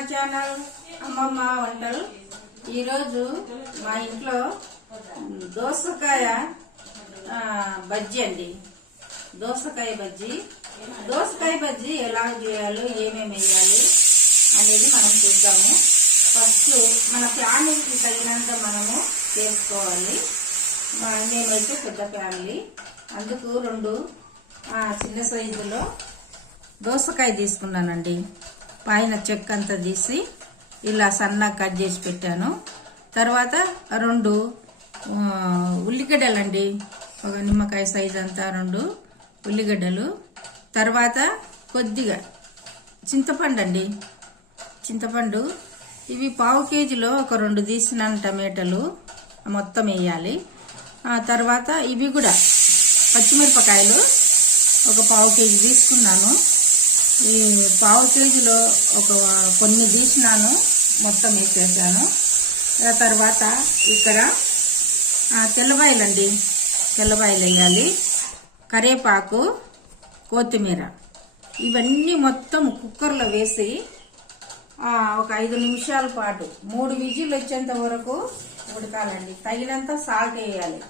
మన ఛానల్ అమ్మమ్మ వంటలు. ఈరోజు మా ఇంట్లో దోసకాయ బజ్జీ అండి. దోసకాయ బజ్జీ ఎలా చేయాలో ఏమేమి వేయాలి అనేది మనం చూద్దాము. ఫస్ట్ మన ఫ్యామిలీకి తగినంత మనము చేసుకోవాలి. మేమైతే పెద్ద ఫ్యామిలీ, అందుకు 2 చిన్న సైజులో దోసకాయ తీసుకున్నానండి. పైన చెక్క అంతా తీసి ఇలా సన్నగా కట్ చేసి పెట్టాను. తర్వాత 2 ఉల్లిగడ్డలండి, ఒక నిమ్మకాయ సైజ్ అంతా 2 ఉల్లిగడ్డలు. తర్వాత కొద్దిగా చింతపండు అండి, చింతపండు. ఇవి 1/2 కేజీలో ఒక 2 తీసినాను టమాటాలు మొత్తం వేయాలి. తర్వాత ఇవి కూడా పచ్చిమిరపకాయలు ఒక 1/2 కేజీ తీసుకున్నాను. ఈ 1/2 కేజీలో కొన్ని తీసినాను, మొత్తం వేసేసాను. తర్వాత ఇక్కడ తెల్లబాయలండి, తెల్లబాయలు వేయాలి, కరివేపాకు, కొత్తిమీర. ఇవన్నీ మొత్తం కుక్కర్లో వేసి ఒక 5 నిమిషాల పాటు 3 విజిల్ వచ్చేంత వరకు ఉడకాలండి. తగినంత సాల్ట్ వేయాలి.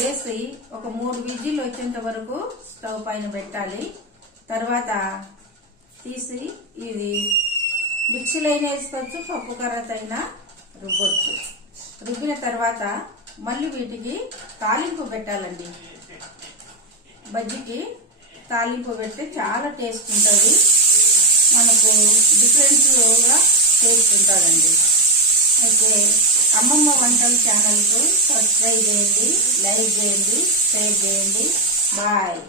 వేసి ఒక 3 విజిల్ వచ్చేంత వరకు స్టవ్ పైన పెట్టాలి. తర్వాత తీసి ఇది మిక్సీలో అయినా వేసుకోవచ్చు, పప్పు కర్రతో అయినా రుబ్బొచ్చు. రుబ్బిన తర్వాత మళ్ళీ వీటికి తాలింపు పెట్టాలండి. బజ్జీకి తాలింపు పెడితే చాలా టేస్ట్ ఉంటుంది, మనకు డిఫరెంట్గా టేస్ట్ ఉంటుందండి. అయితే అమ్మమ్మ వంటలు ఛానల్కు సబ్స్క్రైబ్ చేయండి, లైక్ చేయండి, షేర్ చేయండి. బాయ్.